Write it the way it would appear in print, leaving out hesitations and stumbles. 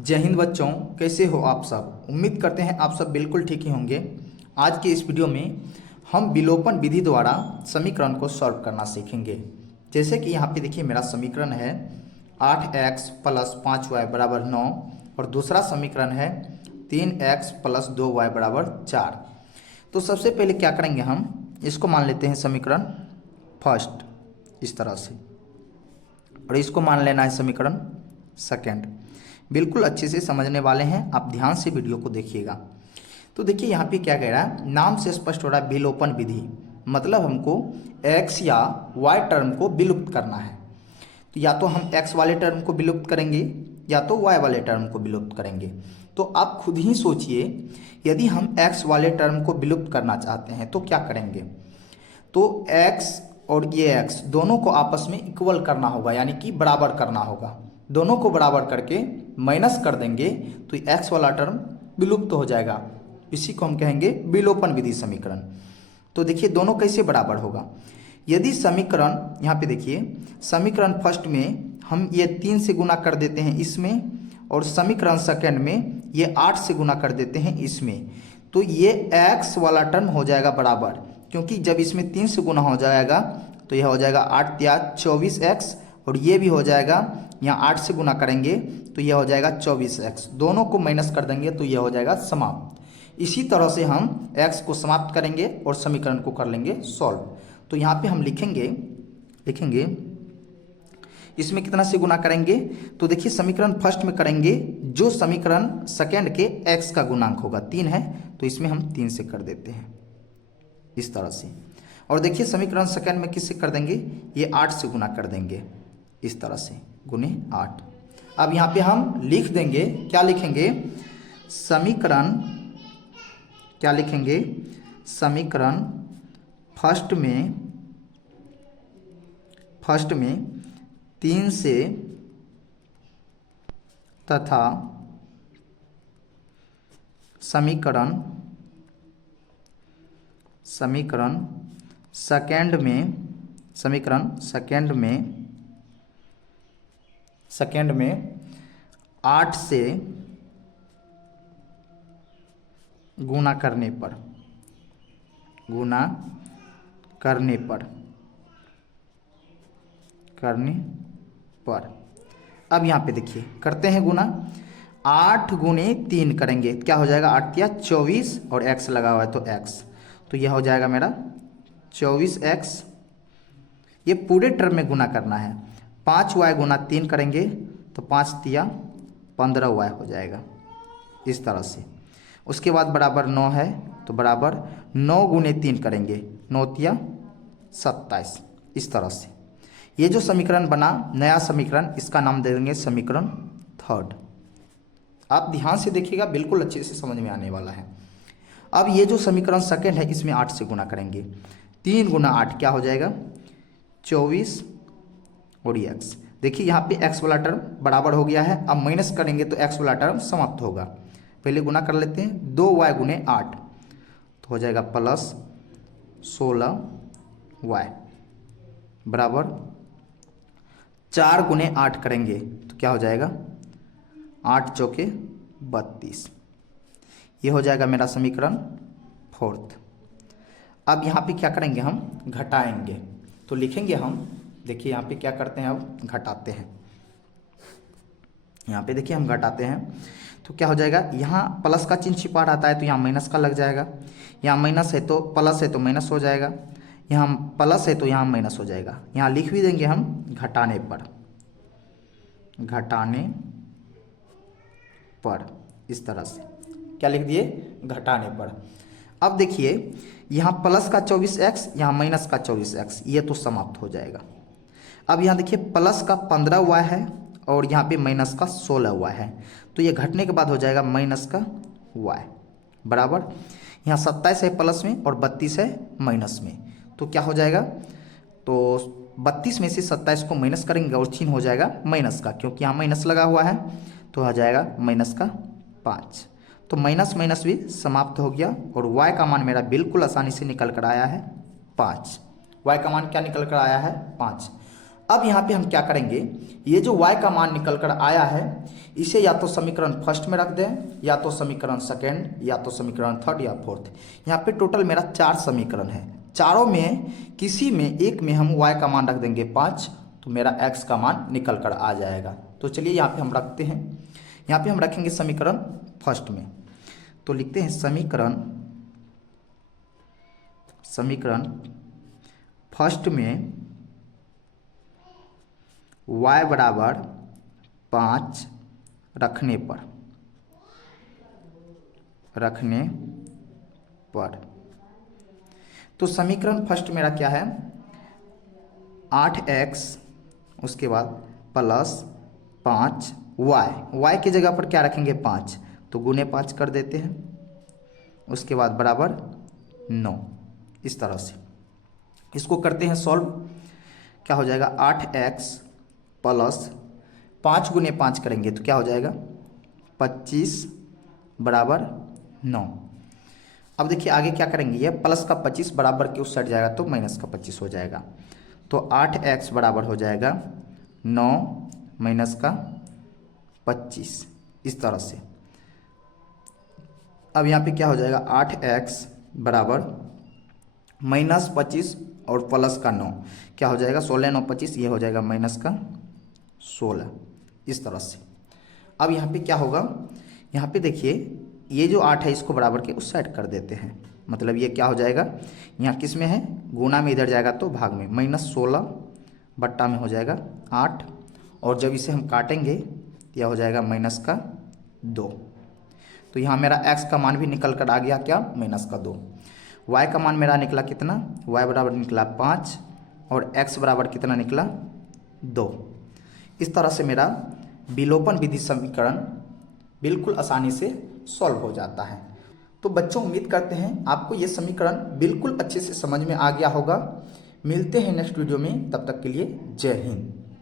जय हिंद बच्चों, कैसे हो आप सब। उम्मीद करते हैं आप सब बिल्कुल ठीक ही होंगे। आज के इस वीडियो में हम विलोपन विधि द्वारा समीकरण को सॉल्व करना सीखेंगे। जैसे कि यहाँ पे देखिए मेरा समीकरण है 8x प्लस 5y बराबर 9 और दूसरा समीकरण है 3x प्लस 2y बराबर 4। तो सबसे पहले क्या करेंगे, हम इसको मान लेते हैं समीकरण फर्स्ट इस तरह से, और इसको मान लेना है समीकरण सेकंड। बिल्कुल अच्छे से समझने वाले हैं, आप ध्यान से वीडियो को देखिएगा। तो देखिए यहाँ पे क्या कह रहा है, नाम से स्पष्ट हो रहा है विलोपन विधि, मतलब हमको x या y टर्म को विलुप्त करना है। तो या तो हम x वाले टर्म को विलुप्त करेंगे या तो y वाले टर्म को विलुप्त करेंगे। तो आप खुद ही सोचिए, यदि हम x वाले टर्म को विलुप्त करना चाहते हैं तो क्या करेंगे। तो x और ये x दोनों को आपस में इक्वल करना होगा, यानी कि बराबर करना होगा। दोनों को बराबर करके माइनस कर देंगे तो x वाला टर्म विलुप्त हो जाएगा। इसी को हम कहेंगे विलोपन विधि समीकरण। तो देखिए दोनों कैसे बराबर होगा। यदि समीकरण यहाँ पे देखिए, समीकरण फर्स्ट में हम ये 3 से गुना कर देते हैं इसमें, और समीकरण सेकंड में ये 8 से गुना कर देते हैं इसमें, तो ये x वाला टर्म हो जाएगा बराबर, क्योंकि जब इसमें 3 से गुना हो जाएगा तो यह हो जाएगा 8 या 24x, और ये भी हो जाएगा, यहाँ 8 से गुना करेंगे तो यह हो जाएगा 24x। दोनों को माइनस कर देंगे तो यह हो जाएगा समाप्त। इसी तरह से हम x को समाप्त करेंगे और समीकरण को कर लेंगे सॉल्व। तो यहाँ पे हम लिखेंगे इसमें कितना से गुना करेंगे। तो देखिए समीकरण फर्स्ट में करेंगे जो समीकरण सेकंड के x का गुणांक होगा, 3 है तो इसमें हम 3 से कर देते हैं इस तरह से। और देखिए समीकरण सेकंड में किससे कर देंगे, ये 8 से गुना कर देंगे इस तरह से, गुने 8। अब यहाँ पे हम लिख देंगे, क्या लिखेंगे, समीकरण क्या लिखेंगे, समीकरण फर्स्ट में 3 से तथा समीकरण सेकंड में 8 से गुना करने पर अब यहाँ पे देखिए करते हैं गुना। 8 गुने 3 करेंगे, क्या हो जाएगा, 8 या 24 और x लगा हुआ है तो x, तो यह हो जाएगा मेरा 24x। ये पूरे टर्म में गुना करना है। 5y गुना 3 करेंगे तो 5 तिया 15y हो जाएगा इस तरह से। उसके बाद बराबर 9 है तो बराबर 9 गुने 3 करेंगे, 9 तिया 27 इस तरह से। ये जो समीकरण बना नया समीकरण, इसका नाम दे देंगे समीकरण थर्ड। आप ध्यान से देखिएगा, बिल्कुल अच्छे से समझ में आने वाला है। अब ये जो समीकरण सेकंड है इसमें 8 से गुना करेंगे, 3 गुना 8 क्या हो जाएगा, 24 और ये x। देखिए यहाँ पे x वाला टर्म बराबर हो गया है। अब माइनस करेंगे तो x वाला टर्म समाप्त होगा। पहले गुना कर लेते हैं, 2y गुने 8 तो हो जाएगा प्लस 16y बराबर 4 गुने 8 करेंगे तो क्या हो जाएगा, 8 चौके 32। ये हो जाएगा मेरा समीकरण फोर्थ। अब यहाँ पे क्या करेंगे, हम घटाएंगे। तो लिखेंगे हम, देखिए यहाँ पे क्या करते हैं, अब घटाते हैं। यहाँ पे देखिए हम घटाते हैं तो क्या हो जाएगा, यहाँ प्लस का चिन्ह छिपा रहता है तो यहाँ माइनस का लग जाएगा। यहाँ माइनस है तो प्लस है तो माइनस हो जाएगा, यहाँ प्लस है तो यहाँ माइनस हो जाएगा। यहाँ लिख भी देंगे हम घटाने पर इस तरह से, क्या लिख दिए, घटाने पर। अब देखिए यहाँ प्लस का 24x, यहाँ माइनस का 24x, ये तो समाप्त हो जाएगा। अब यहाँ देखिए प्लस का 15y है और यहाँ पे माइनस का 16y है, तो ये घटने के बाद हो जाएगा माइनस का y बराबर, यहाँ 27 है प्लस में और 32 है माइनस में, तो क्या हो जाएगा, तो 32 में से 27 को माइनस करेंगे और चिन्ह हो जाएगा माइनस का, क्योंकि यहाँ माइनस लगा हुआ है तो हो जाएगा माइनस का 5। तो माइनस माइनस भी समाप्त हो गया और y का मान मेरा बिल्कुल आसानी से निकल कर आया है 5। y का मान क्या निकल कर आया है, 5। अब यहाँ पे हम क्या करेंगे, ये जो y का मान निकल कर आया है इसे या तो समीकरण फर्स्ट में रख दें, या तो समीकरण सेकेंड, या तो समीकरण थर्ड या फोर्थ। यहाँ पे टोटल मेरा 4 समीकरण है, चारों में किसी में एक में हम y का मान रख देंगे 5, तो मेरा x का मान निकल कर आ जाएगा। तो चलिए यहाँ पे हम रखते हैं, यहाँ पे हम रखेंगे समीकरण फर्स्ट में। तो लिखते हैं समीकरण फर्स्ट में y बराबर 5 रखने पर तो समीकरण फर्स्ट मेरा क्या है, 8x उसके बाद प्लस 5y की जगह पर क्या रखेंगे 5, तो गुने 5 कर देते हैं, उसके बाद बराबर 9। इस तरह से इसको करते हैं सॉल्व। क्या हो जाएगा, 8x प्लस 5 गुने 5 करेंगे तो क्या हो जाएगा 25 बराबर 9। अब देखिए आगे क्या करेंगे, ये प्लस का 25 बराबर के उस साइड जाएगा तो माइनस का 25 हो जाएगा। तो 8x बराबर हो जाएगा 9 माइनस का 25, इस तरह से। अब यहाँ पे क्या हो जाएगा, 8x बराबर माइनस 25 और प्लस का 9 क्या हो जाएगा, 16 9 25, ये हो जाएगा माइनस का 16, इस तरह से। अब यहाँ पे क्या होगा, यहाँ पे देखिए ये जो 8 है इसको बराबर के उस साइड कर देते हैं, मतलब ये क्या हो जाएगा, यहाँ किस में है, गुना में इधर जाएगा तो भाग में, -16 बट्टा में हो जाएगा 8, और जब इसे हम काटेंगे यह हो जाएगा माइनस का 2। तो यहाँ मेरा x का मान भी निकल कर आ गया क्या, माइनस का 2। y का मान मेरा निकला कितना, y बराबर निकला 5 और x बराबर कितना निकला 2। इस तरह से मेरा विलोपन विधि समीकरण बिल्कुल आसानी से सॉल्व हो जाता है। तो बच्चों उम्मीद करते हैं आपको ये समीकरण बिल्कुल अच्छे से समझ में आ गया होगा। मिलते हैं नेक्स्ट वीडियो में, तब तक के लिए जय हिंद।